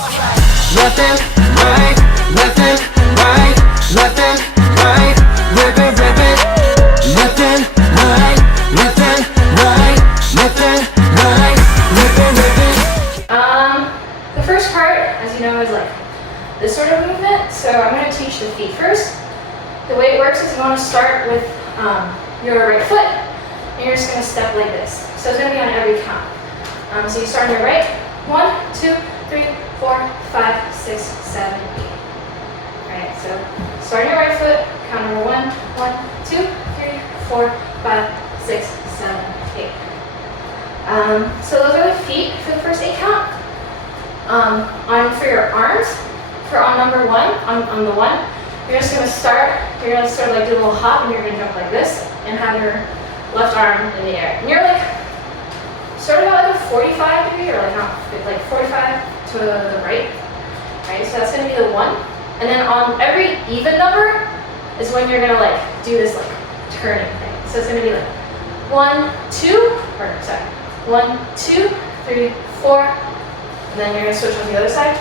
Left and right, left and right, left and right, rip it, rip it. Left and right, left and right, left and right, rip it, rip it. The first part, as you know, is like this sort of movement. So I'm going to teach the feet first. The way it works is you want to start with your right foot, and you're just going to step like this. So it's going to be on every count. So you start on your right. 1, 2, 3, 4, 5, 6, 7, 8. Alright, so start on your right foot, count number 1, 1, 2, 3, 4, 5, 6, 7, 8. So those are the feet for the first 8 count. For your arms, on number 1, on the 1, you're just going to start, you're going to sort of like do a little hop, and you're going to jump like this, and have your left arm in the air. And you're like, sort of about like a 45 degree, or like 45 to the right. Right, so that's going to be the 1. And then on every even number is when you're going to like do this like turning thing. So it's going to be like 1, 2, 1, 2, 3, 4, and then you're going to switch on the other side.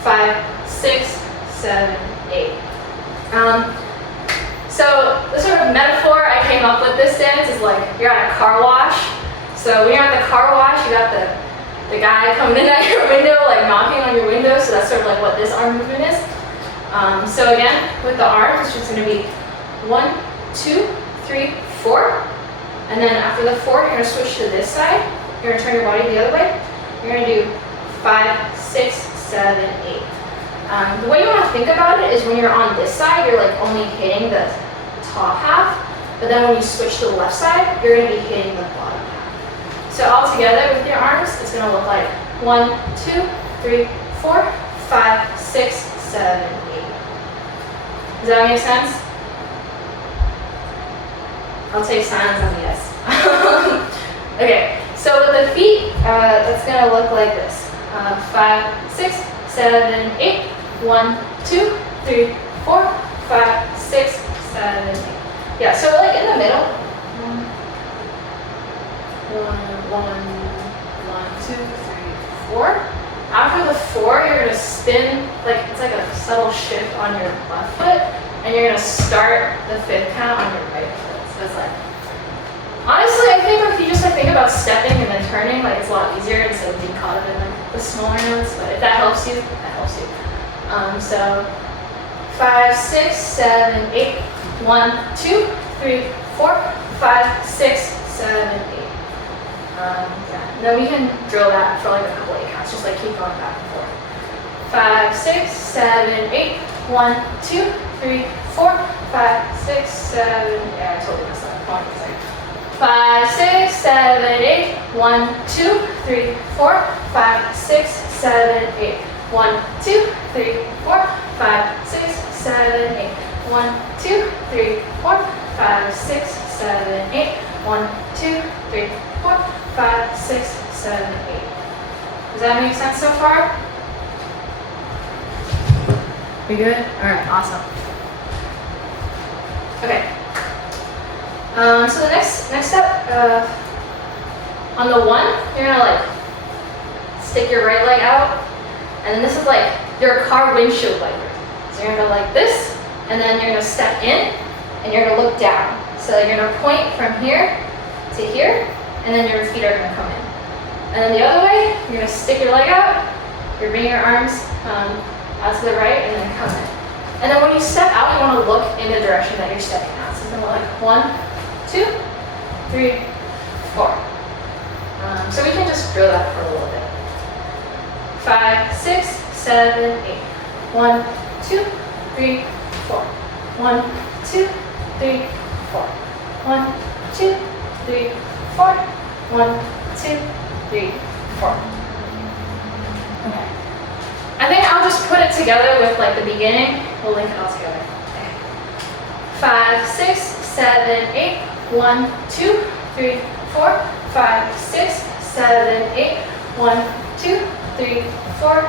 5, 6, 7, 8. So the sort of metaphor I came up with this dance is like you're at a car wash. So when you're at the car wash, you got the guy coming in at your window, like knocking on your window. So that's sort of like what this arm movement is. So again, with the arms, it's just going to be 1, 2, 3, 4. And then after the 4, you're going to switch to this side. You're going to turn your body the other way. You're going to do 5, 6, 7, 8. The way you want to think about it is when you're on this side, you're like only hitting the top half. But then when you switch to the left side, you're going to be hitting the bottom half. So all together with your arms, it's going to look like 1, 2, 3, 4, 5, 6, 7, 8. Does that make sense? I'll take silence on yes. Okay, so with the feet, that's going to look like this. 5, 6, 7, 8. 1, 2, 3, 4, 5, 6, 7, 8. Yeah, so like in the middle. 1, 2, 3, 4. After the 4, you're going to spin, like it's like a subtle shift on your left foot, and you're going to start the 5th count on your right foot. So it's like, honestly, I think if you just like think about stepping and then turning, like it's a lot easier instead of being caught up in like the smaller notes. But if that helps you, that helps you. So 5, 6, 7, 8. 1, 2, 3, 4, 5, 6, 7, 8. Yeah. Then we can drill that for like a couple 8 counts, just like keep going back and forth. 5, 6, 7, 8. 1, 2, 3, 4, 5, 6, 7. Yeah, I totally messed up. Hold on a second. 5, 6, 7, 8. 1, 2, 3, 4, 5, 6, 7, 8. 1, 2, 3, 4, 5, 6, 7, 8. 1, 2, 3, 4, 5, 6, 7, 8. 1, 2, 3, 4, 5, 6, 7, 8. Does that make sense so far? We good? Alright, awesome. Okay. So the next step, on the 1, you're gonna like stick your right leg out, and then this is like your car windshield wiper. So you're gonna go like this, and then you're gonna step in, and you're gonna look down. So you're gonna point from here to here, and then your feet are gonna come in. And then the other way, you're gonna stick your leg out, you're bringing your arms out to the right, and then come in. And then when you step out, you wanna look in the direction that you're stepping out. So it's gonna look like 1, 2, 3, 4. So we can just drill that for a little bit. 5, 6, 7, 8. 1, 2, 3, 4. 1, 2, 3, 4. 1, 2, 3, 4. 1, 2, 3, 4. Okay. I think I'll just put it together with like the beginning. We'll link it all together. Okay. 5, 6, 7, 8. 1, 2, 3, 4, 5, 6, 7, 8. 1, 2, 3, 4.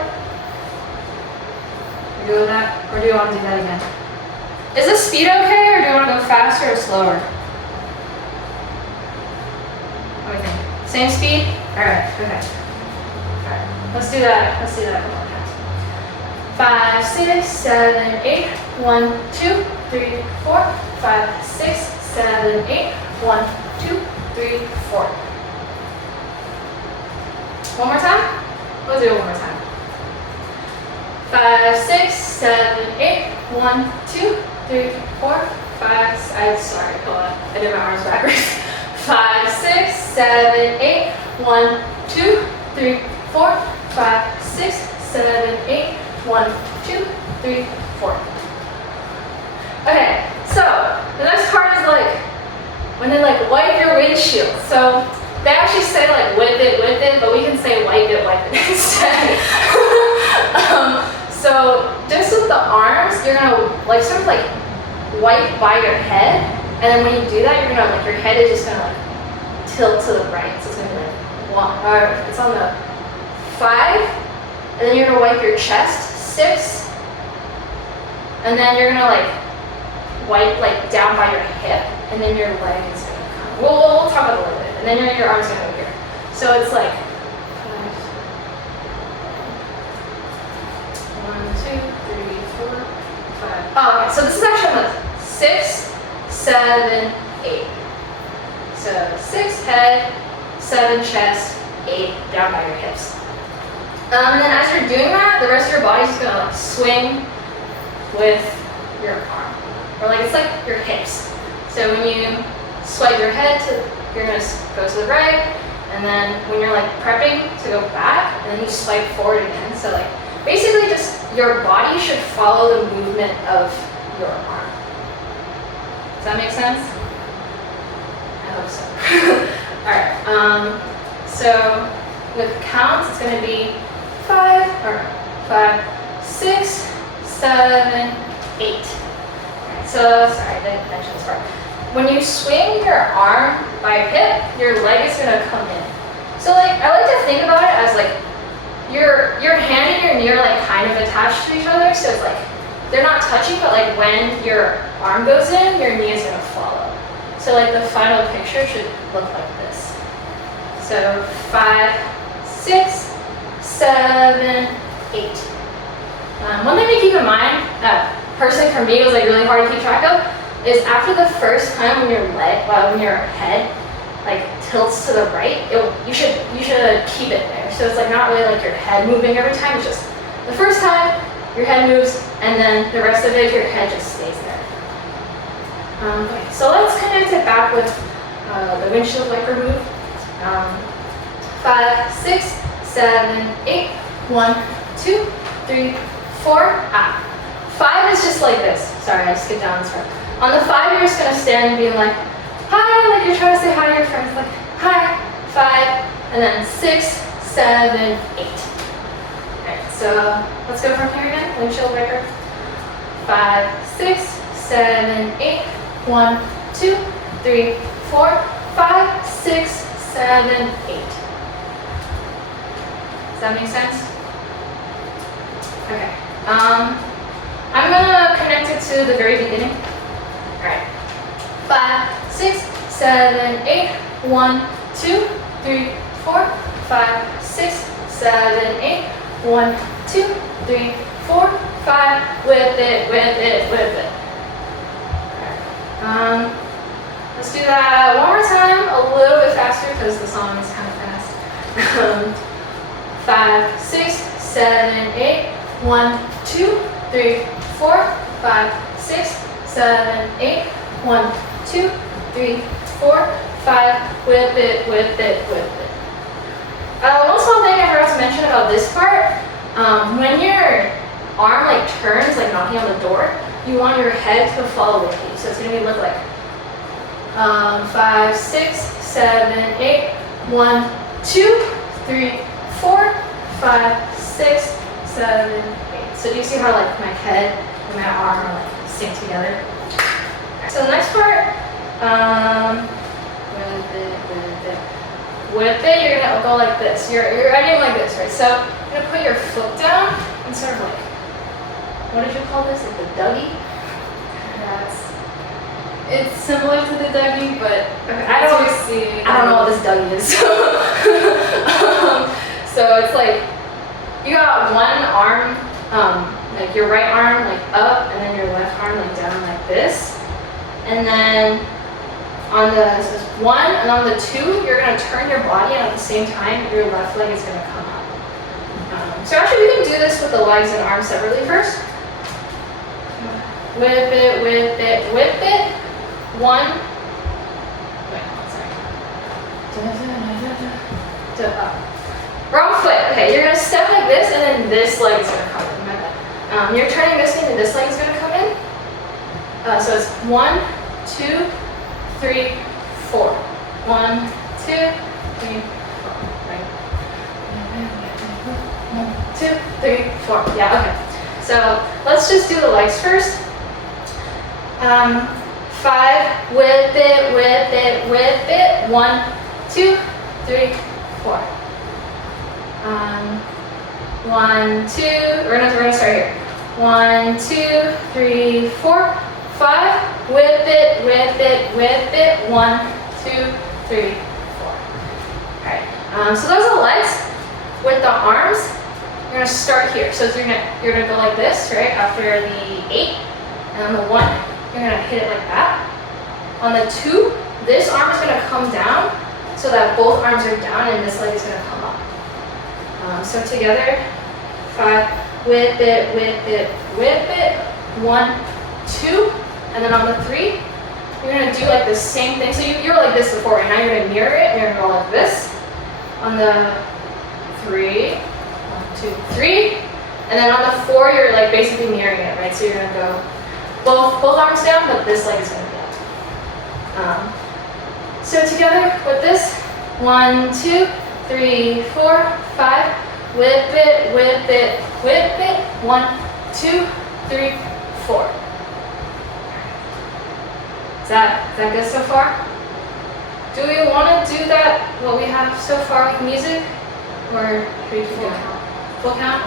You good with that? Or do you want to do that again? Is the speed okay, or do you want to go faster or slower? What do you think? Same speed? Alright, okay. Alright, let's do that. Let's do that one more time. 5, 6, 7, 8. 1, 2, 3, 4, 5, 6, 7, 8. 1, 2, 3, 4. One more time. We'll do it one more time. 5, 6, 7, 8. 1, 2, 3, 4, 5. Sorry, hold on. I did my arms backwards. 5, 6, 7, 8. 1, 2, 3, 4, 5, 6, 7, 8. 1, 2, 3, 4. Okay, so the next part is like when they like wipe your windshield. So they actually say like whip it, but we can say wipe it instead. So just with the arms, you're gonna like sort of like wipe by your head, and then when you do that, you're gonna like your head is just gonna like tilt to the right. So it's gonna be like one, or it's on the 5, and then you're gonna wipe your chest 6, and then you're gonna like wipe like down by your hip, and then your leg is gonna come. We'll talk about it a little bit, and then your arms gonna go here. So it's like 1, 2, 3, 4, 5. Oh, okay. So this is actually on the 6, 7, 8. So 6 head, 7 chest, 8 down by your hips. And then as you're doing that, the rest of your body's just gonna like swing with your arm, or like it's like your hips. So when you swipe your head you're gonna go to the right, and then when you're like prepping to go back, and then you swipe forward again. So like basically just your body should follow the movement of your arm. Does that make sense? I hope so. All right. So with counts, it's gonna be 5, 6, 7, 8. So, sorry, I didn't mention this part. When you swing your arm by your hip, your leg is gonna come in. So like, I like to think about it as like, your hand and your knee are like kind of attached to each other. So it's like, they're not touching, but like when your arm goes in, your knee is gonna follow. So like the final picture should look like this. So 5, 6, 7, 8. One thing to keep in mind, personally for me it was like really hard to keep track of, is after the first time when your head like tilts to the right, you should keep it there. So it's like not really like your head moving every time. It's just the first time your head moves, and then the rest of it your head just stays there. Okay, so let's connect it back with the windshield wiper move. 5, 6, 7, 8. 1, 2, 3, 4. 5 is just like this. Sorry, I skipped down this part. On the 5, you're just gonna stand and be like, hi, like you're trying to say hi to your friends, like, hi, 5, and then 6, 7, 8. Alright, so let's go from here again. Windshield wiper. 5, 6, 7, 8. 1, 2, 3, 4, 5, 6, 7, 8. Does that make sense? Okay. I'm gonna connect it to the very beginning. Alright. 5, 6, 7, 8. 1, 2, 3, 4, 5, 6, 7, 8. 1, 2, 3, 4, 5. Whip it, whip it, whip it. Alright. Let's do that one more time, a little bit faster because the song is kind of fast. 5, 6, 7, 8. 1, 2, 3, 4, 5, 6, 7, 8. 1, 2, 3, 4, 5. Whip it, whip it, whip it. One small thing I forgot to mention about this part, when your arm like turns, like knocking on the door, you want your head to follow with you. So it's going to look like 5, 6, 7, 8. 1, 2, 3, 4, 5, 6, 7, 8. So do you see how like my head and my arm are like sync together? Right, so the next part, whip it, you're gonna go like this. You're ending like this, right? So you're gonna put your foot down and sort of like, what did you call this? Like the Dougie? It's similar to the Dougie, but I don't know what this Dougie is. So it's like you got one arm your right arm like up, and then your left arm like down like this. And then on the so it's 1, and on the 2, you're gonna turn your body, and at the same time, your left leg is gonna come up. So actually, we can do this with the legs and arms separately first. Whip it, whip it, whip it. 1. Wait, sorry. Up. Wrong foot. Okay, you're gonna step like this, and then this leg is gonna come in. You're turning this thing, and this leg is gonna come in. So it's 1, 2, 3, 4. 1, 2, 3, 4. Right. 1, 2, 3, 4. Yeah. Okay. So let's just do the legs first. 5. Whip it, whip it, whip it. 1, 2, 3, 4. 1, 2. We're gonna start here. 1, 2, 3, 4, 5. Whip it, whip it, whip it. 1, 2, 3, 4. All right. So those are the legs. With the arms, you're gonna start here. So you're gonna go like this, right? After the 8, and on the 1, you're gonna hit it like that. On the 2, this arm is gonna come down, so that both arms are down, and this leg is gonna come up. So together, 5, whip it, whip it, whip it. 1, 2, and then on the 3, you're gonna do like the same thing. So you were like this before, right? Now you're gonna mirror it, and you're gonna go like this. On the 3, 1, 2, 3, and then on the 4, you're like basically mirroring it, right? So you're gonna go both arms down, but this leg is gonna be up. So together with this, 1, 2, 3, 4, 5. Whip it, whip it, whip it. 1, 2, 3, 4. Is that good so far? Do we want to do that, what we have so far with music? Or should we keep going? Full count?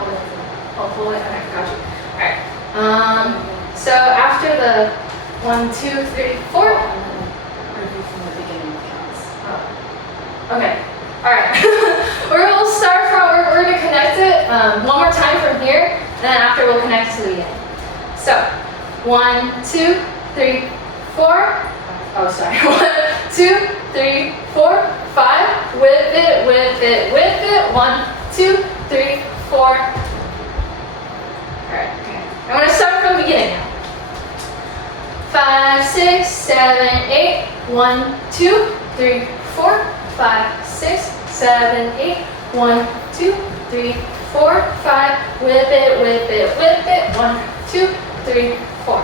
Oh, full, okay, got you. All right. So after the 1, 2, 3, 4. Review from the beginning counts. Oh. Okay. All right. We'll start from, we're going to connect it one more time from here, and then after we'll connect it to the beginning. So, 1, 2, 3, 4. Oh, sorry. 1, 2, 3, 4, 5. Whip it, whip it, whip it. 1, 2, 3, 4. All right. Okay. I'm going to start from the beginning now. 5, 6, 7, 8. 1, 2, 3, 4, 5, 6, 7, 8. 1, 2, 3, 4, 5. Whip it, whip it, whip it. 1, 2, 3, 4.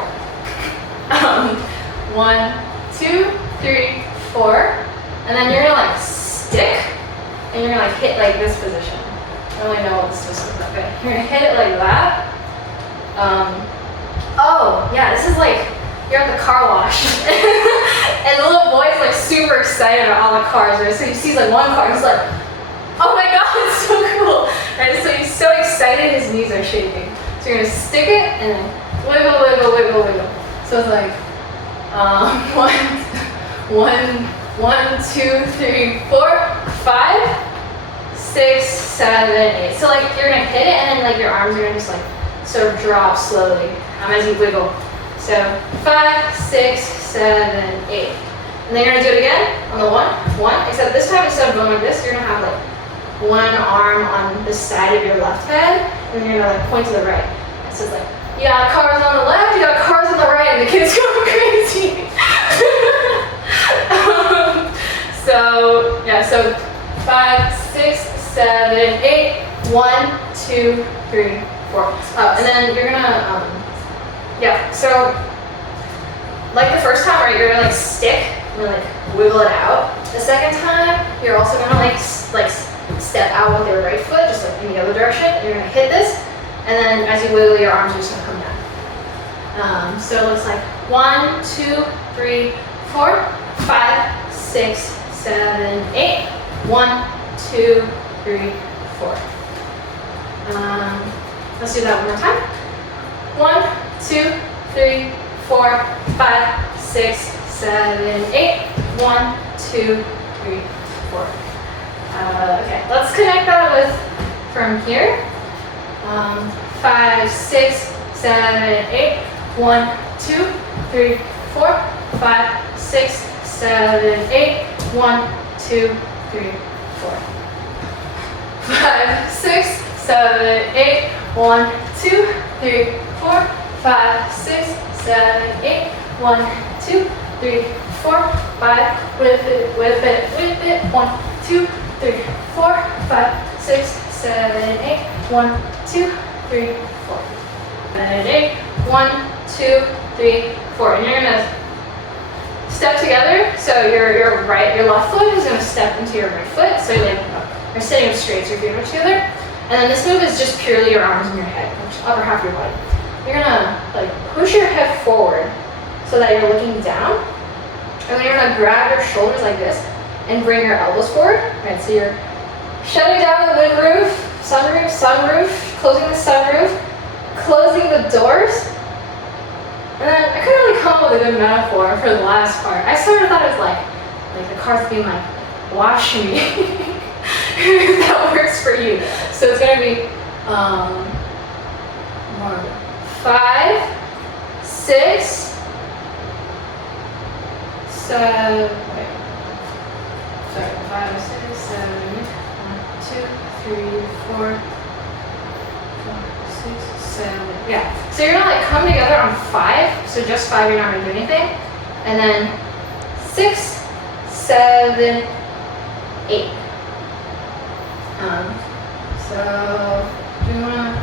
1, 2, 3, 4. And then you're gonna like stick, and you're gonna like hit like this position. I don't really know what this is, but you're gonna hit it like that. Oh yeah, this is like you're at the car wash, and the little boy's like super excited about all the cars, right? So he sees like one car, he's like, oh my god, it's so cool, right? So he's so excited, his knees are shaking. So you're gonna stick it and then wiggle, wiggle, wiggle, wiggle. So it's like 1, 2, 3, 4, 5, 6, 7, 8. So like you're gonna hit it, and then like your arms are gonna just like sort of drop slowly as you wiggle. So 5, 6, 7, 8. And then you're gonna do it again on the 1, except this time instead of going like this, you're gonna have like one arm on the side of your left head, and then you're gonna like point to the right. So it's like, you got cars on the left, you got cars on the right, and the kids go crazy. So yeah, so 5, 6, 7, 8. 1, 2, 3, 4. And then you're gonna yeah. So like the first time, right? You're gonna like stick and then, like wiggle it out. The second time, you're also gonna like step out with your right foot, just like in the other direction. You're gonna hit this, and then as you wiggle, your arms are just gonna come down. So it looks like 1, 2, 3, 4, 5, 6, 7, 8. 1, 2, 3, 4. Let's do that one more time. 1, 2, 3, 4, 5, 6, 7, 8. 1, 2, 3, 4. Okay, let's connect that with from here. 5, 6, 7, 7, 8. 1, 2, 3, 4, 5, 6, 7, 8. 1, 2, 3, 4. 5, 6, 7, 8. 1, 2, 3, 4, 5, 6, 7, 8. 1, 2, 3, 4, 5. Whip it, whip it, whip it. 1, 2, 3, 4, 5, 6, 7, 8. 1, 2, 3, 4. 7, 8. 1, 2, 3, 4. And you're gonna step together. So your left foot is gonna step into your right foot. So you're sitting up straight, so your feet are together. And then this move is just purely your arms and your head, which upper half of your body. You're gonna like push your head forward so that you're looking down. And then you're gonna grab your shoulders like this and bring your elbows forward. Right, so you're shutting down the wind roof, sunroof, closing the sunroof, closing the doors. And then I couldn't really come up with a good metaphor for the last part. I sort of thought it was like the car's being like, wash me. If that works for you. So it's gonna be 5, 6, 7, wait. Sorry, 5, 6, 7, 1, 2, 3, 4, 5, 6, 7. Yeah. So you're gonna like come together on 5. So just 5, you're not gonna do anything. And then 6, 7, 8. So do you wanna?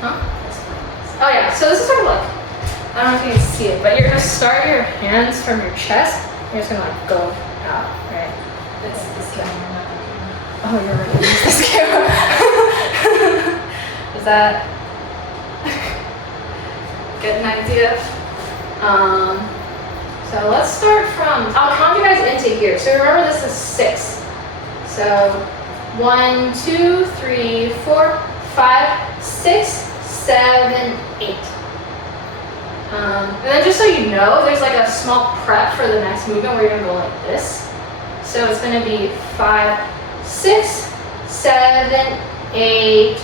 Huh? Oh yeah. So this is sort of like, I don't know if you can see it, but you're gonna start your hands from your chest. You're just gonna like go out, right? It's this camera. Oh, you're right. Use this camera. Is that get an idea? So let's start from. I'll count you guys into here. So remember, this is 6. So 1, 2, 3, 4, 5, 6, 7, 8. And then just so you know, there's like a small prep for the next movement where you're gonna go like this. So it's gonna be 5, 6, 7, 8,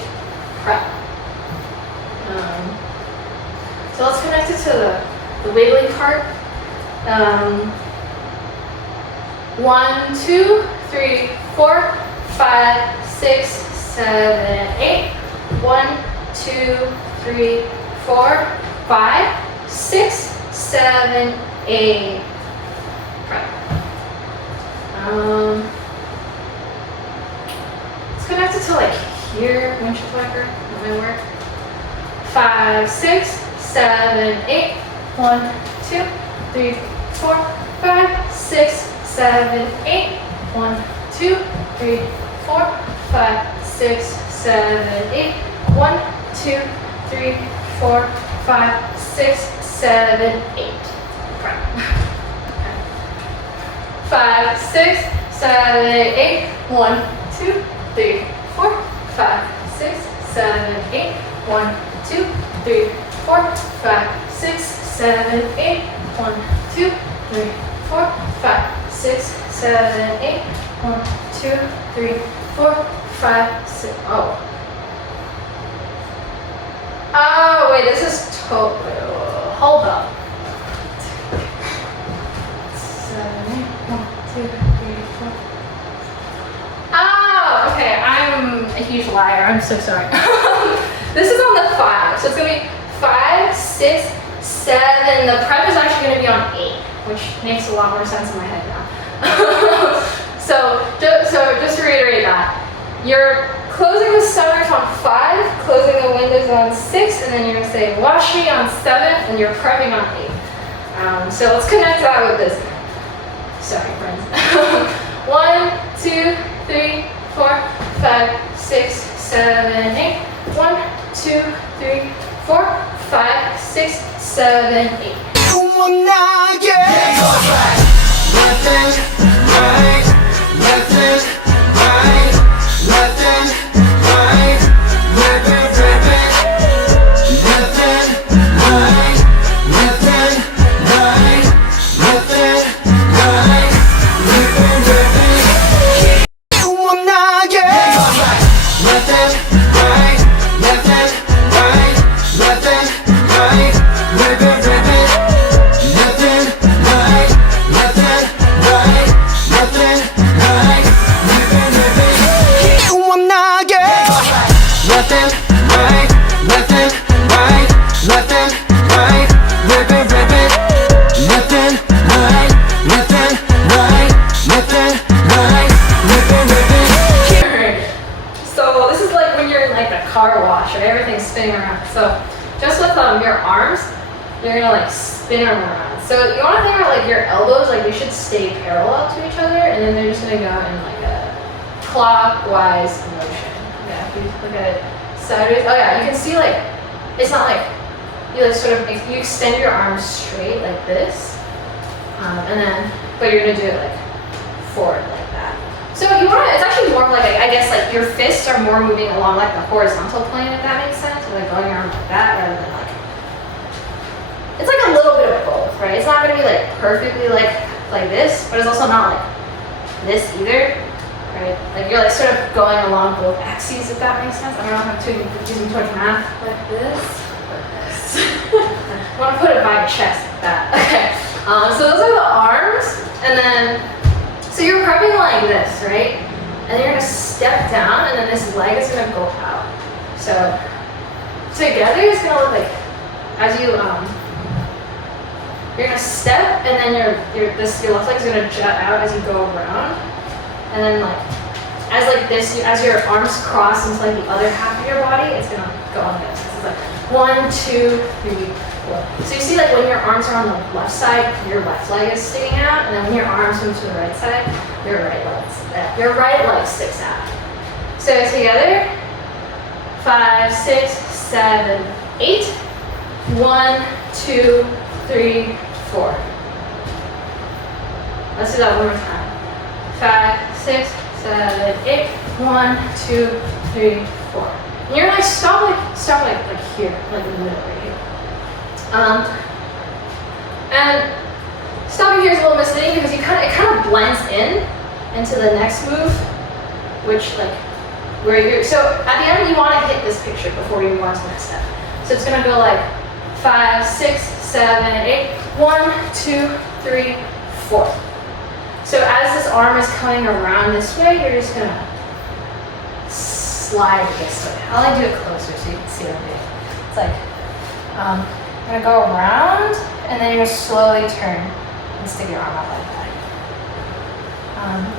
prep. So let's connect it to the wiggly part. 1, 2, 3, 4, 5, 6, 7, 8. 1, 2, 3, 4, 5, 6, 7, 8. Prep. Let's connect it to like here, windshield wiper. That might work. 5, 6, 7, 8. 1, 2, 3, 4, 5, 6, 7, 8. 1, 2, 3, 4, 5, 6, 7, 8. 1, 2, 3, 4, 5, 6, 7, 8. Prep. 5, 6, 7, 8. 1, 2, 3, 4, 5, 6, 7, 8. 1, 2, 3, 4, 5, 6, 7, 8. 1, 2, 3, 4, 5, 6, 7, 8. 1, 2, 3, 4, 5, 6. Oh. Oh, wait, this is totally. Hold up. 7, 8. 1, 2, 3, 4. Oh, okay. I'm a huge liar. I'm so sorry. This is on the 5. So it's going to be 5, 6, 7. The prep is actually going to be on 8, which makes a lot more sense in my head now. So just to reiterate that. You're closing the sunroof on 5, closing the windows on 6, and then you're going to say wash me on 7, and you're prepping on 8. So let's connect that with this. Sorry, friends. 1, 2, 3, 4, 5, 6, 7, 8. 1, 2, 3, 4, 5, 6, 7, 8. Come on now, yeah. Left and right, left and right, left and right, rip it, rip it. Left and right, left and right, left and right, rip it, rip it. Come on now, yeah. Left and right, left and right, and right, left and right, left and right, rip it, left and right, left and right, left and right, rip it. So this is like when you're in like the car wash or everything's spinning around. So just with your arms, you're gonna like spin them around. So you want to think about like your elbows, like they should stay parallel to each other, and then they're just gonna go in like a clockwise motion. Yeah, if you look at it sideways. Oh yeah, you can see like it's not like you like sort of you extend your arms straight like this, and then but you're gonna do it like forward like that. So you want to, it's actually more like, I guess like your fists are more moving along like the horizontal plane, if that makes sense. So like going around like that rather than like, it's like a little bit of both, right? It's not going to be like perfectly like this, but it's also not like this either, right? Like you're like sort of going along both axes, if that makes sense. I don't know if I'm using too much math. Like this or this. I want to put it by your chest like that. Okay. So those are the arms, and then so you're prepping like this, right? And you're gonna step down, and then this leg is gonna go out. So together, it's gonna look like as you you're gonna step, and then your left leg is gonna jut out as you go around, and then like as like this, as your arms cross into like the other half of your body, it's gonna go on this. This is like 1, 2, 3, 4. So you see like when your arms are on the left side, your left leg is sticking out, and then when your arms move to the right side, your right leg sticks out. So together, 5, 6, 7, 8. 1, 2, 3, 4. Let's do that one more time. 5, 6, 7, 8. 1, 2, 3, 4. And you're like stop like here, like in the middle right here. And stopping here is a little misleading because it kind of blends into the next move, which like where you're. So at the end you want to hit this picture before you move on to the next step. So it's gonna go like 5, 6, 7, 8. 1, 2, 3, 4. So as this arm is coming around this way, you're just gonna slide this way. I'll like do it closer so you can see what I'm doing. It's like I'm gonna go around, and then you're gonna slowly turn and stick your arm out like that.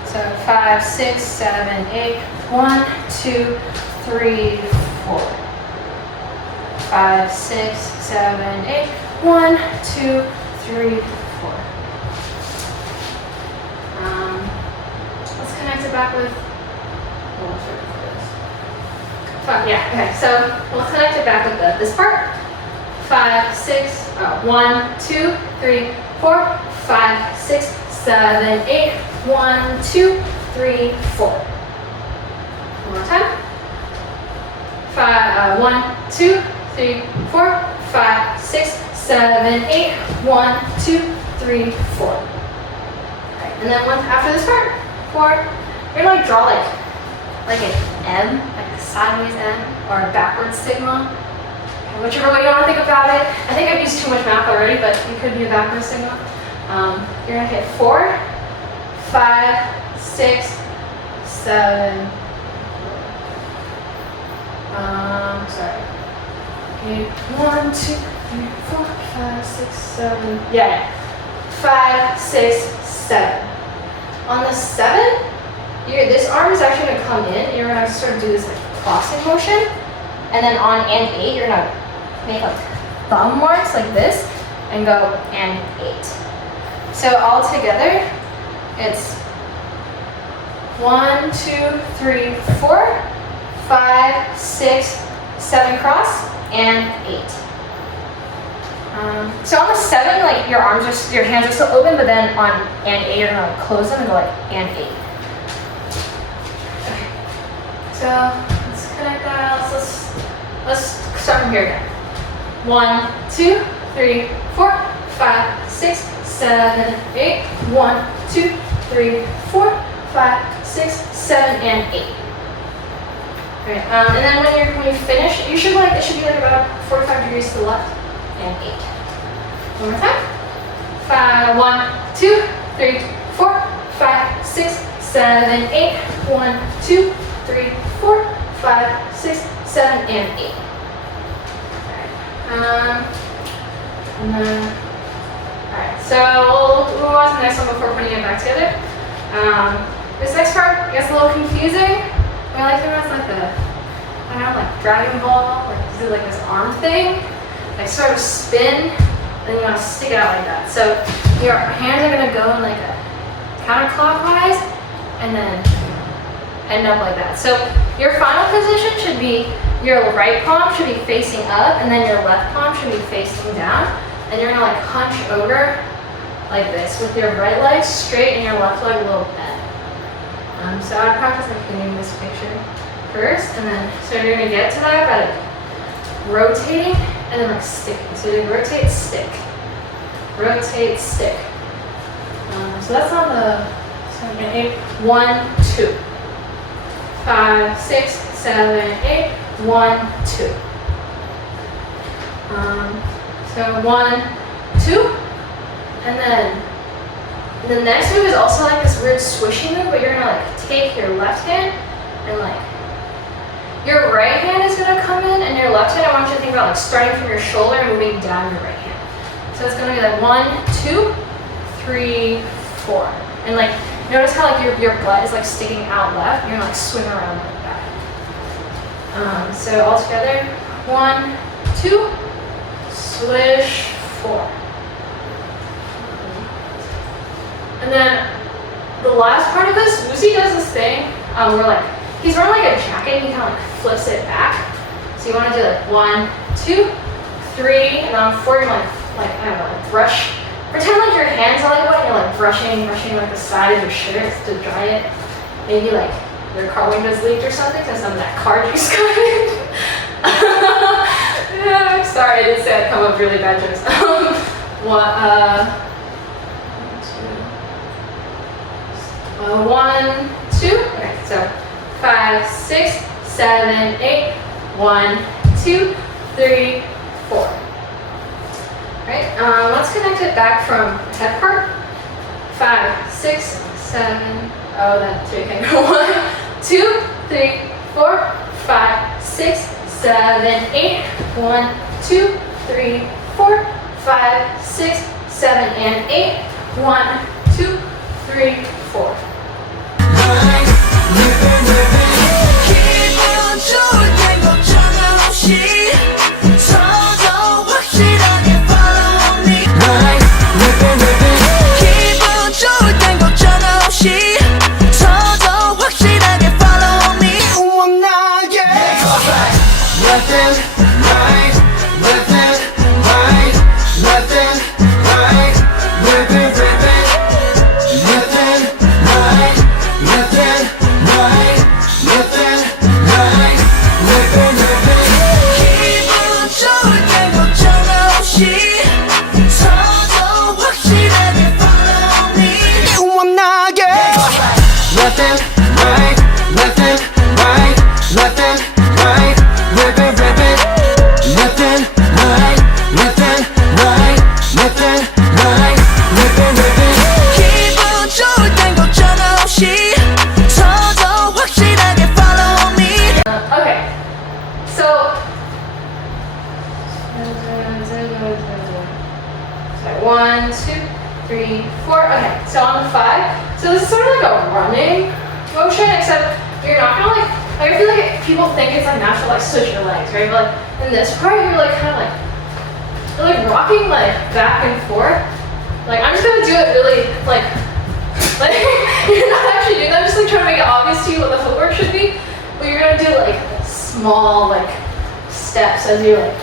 So 5, 6, 7, 8. 1, 2, 3, 4. 5, 6, 7, 8. 1, 2, 3, 4. Let's connect it back with. Yeah, okay, so we'll connect it back with this part. 5, 6, 1, 2, 3, 4, 5, 6, 7, 8. 1, 2, 3, 4. One more time. 1, 2, 3, 4, 5, 6, 7, 8. 1, 2, 3, 4. Right, and then after this part, 4, you're gonna like draw like an M, like a sideways M, or a backwards sigma, whichever way you want to think about it. I think I've used too much math already, but it could be a backwards sigma. You're gonna hit 4, 5, 6, 7. Sorry. 1, 2, 3, 4, 5, 6, 7. Yeah. 5, 6, 7. On the 7. This arm is actually going to come in, and you're going to sort of do this like crossing motion, and then on and 8, you're going to make like thumb marks like this, and go and 8. So all together, it's 1, 2, 3, 4, 5, 6, 7 cross, and 8. So on the 7, like your hands are still open, but then on and 8, you're going to close them and go like and 8. So let's connect that. Let's start from here again. 1, 2, 3, 4, 5, 6, 7, 8. 1, 2, 3, 4, 5, 6, 7, and 8. Okay. And then when you finish, it should be like about 45 degrees to the left and 8. One more time. 5, 1, 2, 3, 4, 5, 6, 7, 8. 1, 2, 3, 4, 5, 6, 7, and 8. Alright. And then, alright, so we'll move on to the next one before putting it back together. This next part gets a little confusing. I like it as like a, I don't know, like Dragon Ball, like do like this arm thing, like sort of spin, and you want to stick it out like that. So your hands are gonna go in like a counterclockwise, and then end up like that. So your final position should be your right palm should be facing up, and then your left palm should be facing down, and you're gonna like hunch over like this with your right leg straight and your left leg a little bent. So I'd practice like hitting this picture first, and then so you're gonna get to that by like rotating and then like sticking. So you rotate, stick, rotate, stick. So that's on the 7, 8, 1, 2, 5, 6, 7, 8, 1, 2. So 1, 2, and then the next move is also like this weird swishy move, but you're gonna like take your left hand and like your right hand is gonna come in, and your left hand I want you to think about like starting from your shoulder and moving down your right hand. So it's gonna be like 1, 2, 3, 4, and like notice how like your butt is like sticking out left. You're gonna like swing around like that. So all together, 1, 2, swish, 4. And then the last part of this, Lucy does this thing where like he's wearing like a jacket and he kind of like flips it back. So you want to do like 1, 2, 3, and on 4 you're like I don't know, like brush. Pretend like your hands are like wet and you're like brushing like the side of your shirt to dry it. Maybe like your car window's leaked or something because some of that car juice got in. Yeah, sorry, I didn't say I'd come up with really bad jokes. 1, 2, okay, so 5, 6, 7, 8, 1, 2, 3, 4. Alright, let's connect it back from the head part. 5, 6, 7, oh, that's okay. 1, 2, 3, 4, 5, 6, 7, 8, 1, 2, 3, 4, 5, 6, 7, and 8, 1, 2, 3, 4. So on the 5, so this is sort of like a running motion, except you're not gonna like I feel like people think it's like natural, like switch your legs, right? But like in this part, you're like kind of like you're like rocking like back and forth. Like I'm just gonna do it really like you're not actually doing that. I'm just like trying to make it obvious to you what the footwork should be. But you're gonna do like small like steps as you like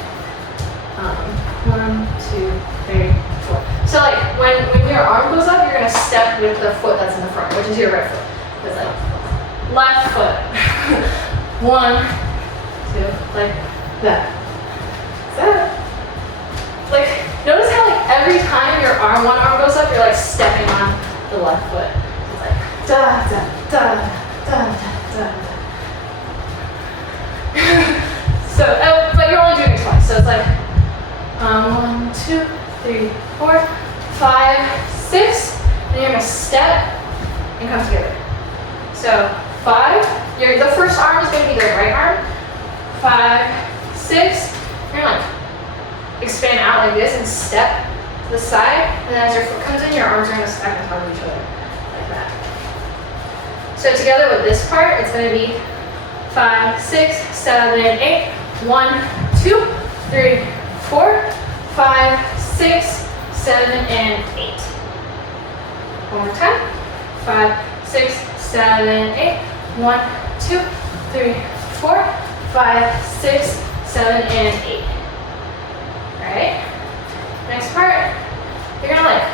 1, 2, 3, 4. So like when your arm goes up, you're gonna step with the foot that's in the front, which is your right foot. It's like left foot. 1, 2, like that. Is that? Like notice how like every time your one arm goes up, you're like stepping on the left foot. It's like da da da da da da. So, but you're only doing it twice. So it's like 1, 2, 3, 4, 5, 6, and you're gonna step and come together. So 5, the first arm is gonna be the right arm. 5, 6. You're gonna like expand out like this and step to the side. And then as your foot comes in, your arms are gonna stack on top of each other like that. So together with this part, it's gonna be 5, 6, 7, 8. 1, 2, 3, 4, 5, 6, 7, and 8. One more time. 5, 6, 7, 8. 1, 2, 3, 4, 5, 6, 7, and 8. Alright? Next part, you're gonna like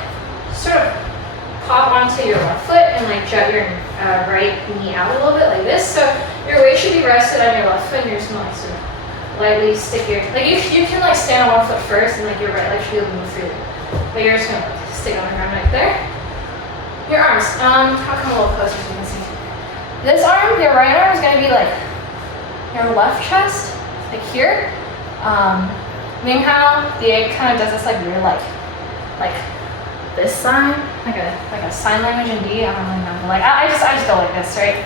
sort of pop onto your left foot and like jut your right knee out a little bit like this. So your weight should be rested on your left foot and you're just gonna like sort of lightly stick your, like you can like stand on one foot first and like your right leg should be able to move freely. But you're just gonna like stick on the ground right there. Your arms, I'll come a little closer so you can see. This arm, your right arm is gonna be like your left chest, like here. Minghao, the egg kind of does this like weird like this sign, like a sign language in D. I don't really know. Like I just go like this, right?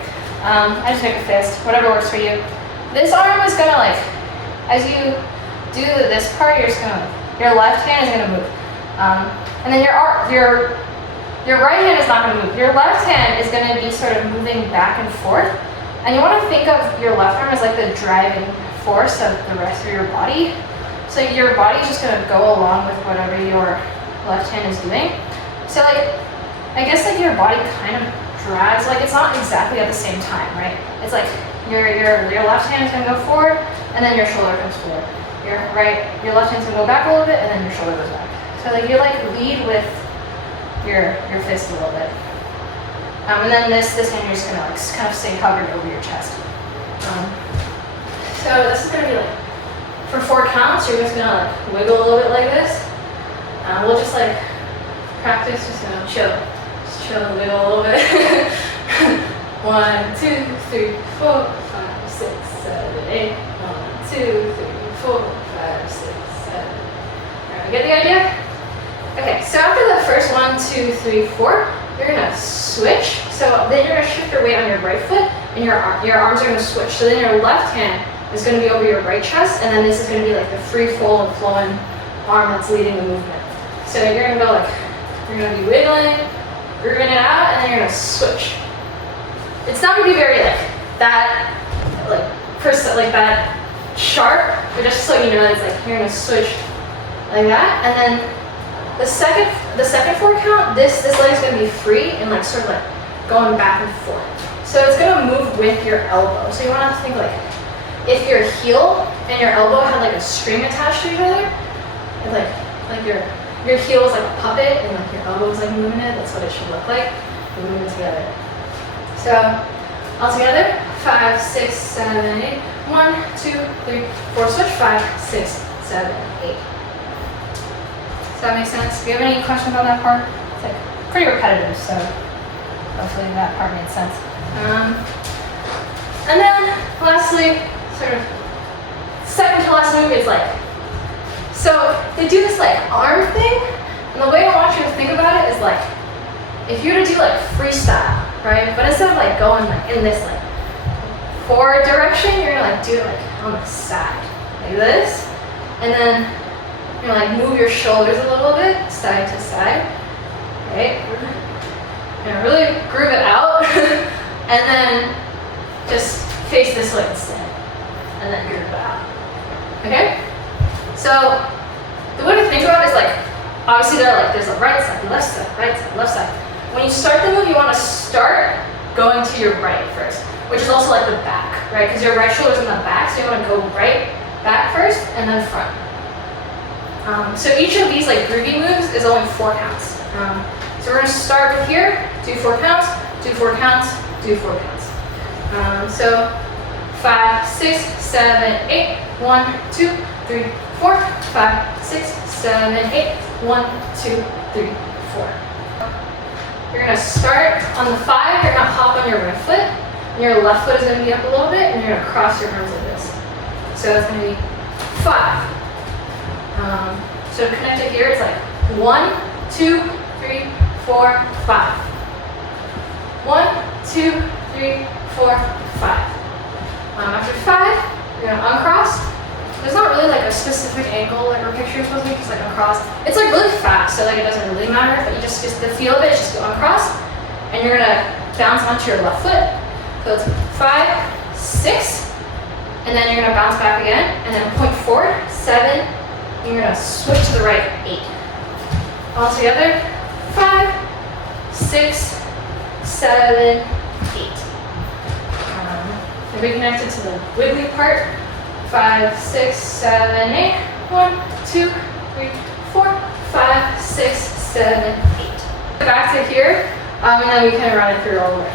I just make a fist, whatever works for you. This arm is gonna like, as you do this part, you're just gonna, your left hand is gonna move, and then your right hand is not gonna move. Your left hand is gonna be sort of moving back and forth, and you want to think of your left arm as like the driving force of the rest of your body. So your body's just gonna go along with whatever your left hand is doing. So like, I guess like your body kind of drags, like it's not exactly at the same time, right? It's like your left hand is gonna go forward, and then your shoulder comes forward. Your left hand's gonna go back a little bit, and then your shoulder goes back. So like you like lead with your fist a little bit. And then this hand you're just gonna like kind of stay hovered over your chest. So this is gonna be like, for 4 counts, you're just gonna like wiggle a little bit like this. We'll just like practice, just gonna chill. Just chill and wiggle a little bit. 1, 2, 3, 4, 5, 6, 7, 8. 1, 2, 3, 4, 5, 6, 7. Alright, you get the idea? Okay, so after the first 1, 2, 3, 4, you're gonna switch. So then you're gonna shift your weight on your right foot, and your arms are gonna switch. So then your left hand is going to be over your right chest, and then this is going to be like the free flow and flowing arm that's leading the movement. So you're going to go like, you're going to be wiggling, grooving it out, and then you're going to switch. It's not going to be very like that, like that sharp, but just so you know, it's like you're going to switch like that, and then the second 4 count, this leg is going to be free and like sort of like going back and forth. So it's going to move with your elbow. So you want to think like, if your heel and your elbow had like a string attached to each other, like your heel is like a puppet and like your elbow is like moving it, that's what it should look like. We're moving together. So all together, 5, 6, 7, 8. 1, 2, 3, 4. Switch. 5, 6, 7, 8. Does that make sense? Do you have any questions on that part? It's like pretty repetitive, so hopefully that part made sense. And then lastly, sort of second to last move is like, so they do this like arm thing, and the way I want you to think about it is like, if you were to do like freestyle, right? But instead of like going like in this like forward direction, you're gonna like do it like on the side, like this, and then you're gonna like move your shoulders a little bit, side to side, right? You're gonna really groove it out, and then just face this way instead. And then groove it out. Okay? So the way to think about it is like, obviously there's a right side, left side, right side, left side. When you start the move, you want to start going to your right first, which is also like the back, right? Because your right shoulder's in the back, so you want to go right, back first, and then front. So each of these like groovy moves is only 4 counts. So we're going to start with here, do 4 counts, do 4 counts, do 4 counts. So 5, 6, 7, 8. 1, 2, 3, 4, 5, 6, 7, 8. 1, 2, 3, 4. You're gonna start on the 5. You're gonna hop on your right foot, and your left foot is gonna be up a little bit, and you're gonna cross your arms like this. So it's gonna be 5. So to connect it here, it's like 1, 2, 3, 4, 5. 1, 2, 3, 4, 5. After 5, You're gonna uncross. There's not really like a specific angle like our picture is supposed to be, because like uncross, it's like really fast, so like it doesn't really matter, but you just the feel of it is just go uncross, and you're gonna bounce onto your left foot. So it's 5, 6, and then you're gonna bounce back again, and then point forward, 7, and you're gonna switch to the right, 8. All together, 5, 6, 7, 8. And reconnect it to the wiggly part. 5, 6, 7, 8. 1, 2, 3, 4, 5, 6, 7, 8. Back to here, and then we can run it through all the way.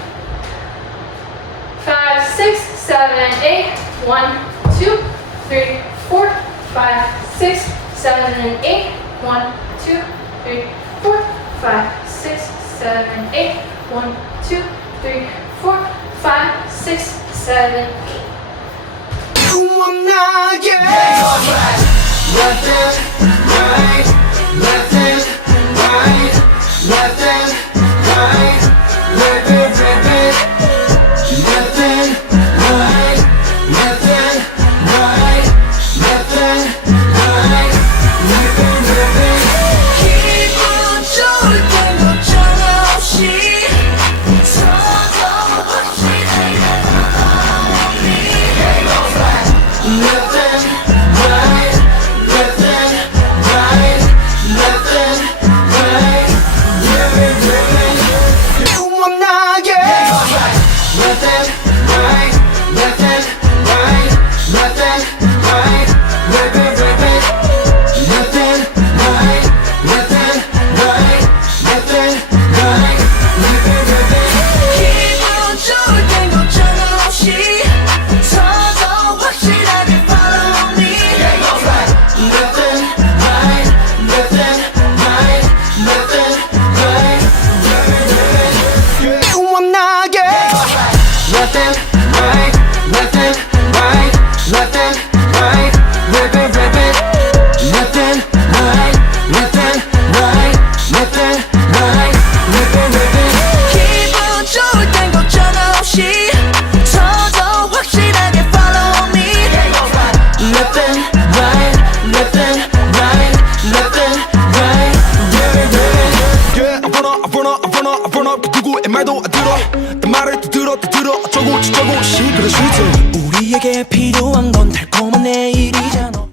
5, 6, 7, 8. 1, 2, 3, 4, 5, 6, 7, 8. 1, 2, 3, 4, 5, 6, 7, 8. 1, 2, 3, 4, 5, 6, 7, 8. Left and right, left and right, left and right, rip it, rip it. Left and right, left and right, left and right, rip it, rip it. 기분 좋을 땐 걱정 없이 서서 확실하게 left and right, left and right, left and right, rip it, rip it. You want not get left and right, left and right, left and right, rip it, rip it. Left and right, left and right, left and right, rip it, rip it. 기분 좋을 땐 걱정 없이 서서 확실하게 follow me. Left and right, left and right, left and right, you want not get left and right, left and right, left and right, rip it, rip it. Left and right, left and right, left and right, rip it, rip it. 기분 좋을 땐 걱정 없이 서서 확실하게 follow me. Left and right, left and right, left and right, rip it, rip it. Yeah, I wanna 누구의 말도 안 들어 내 말을 또 들어 어쩌고 저쩌고 시그널 스위트 우리에게 필요한 건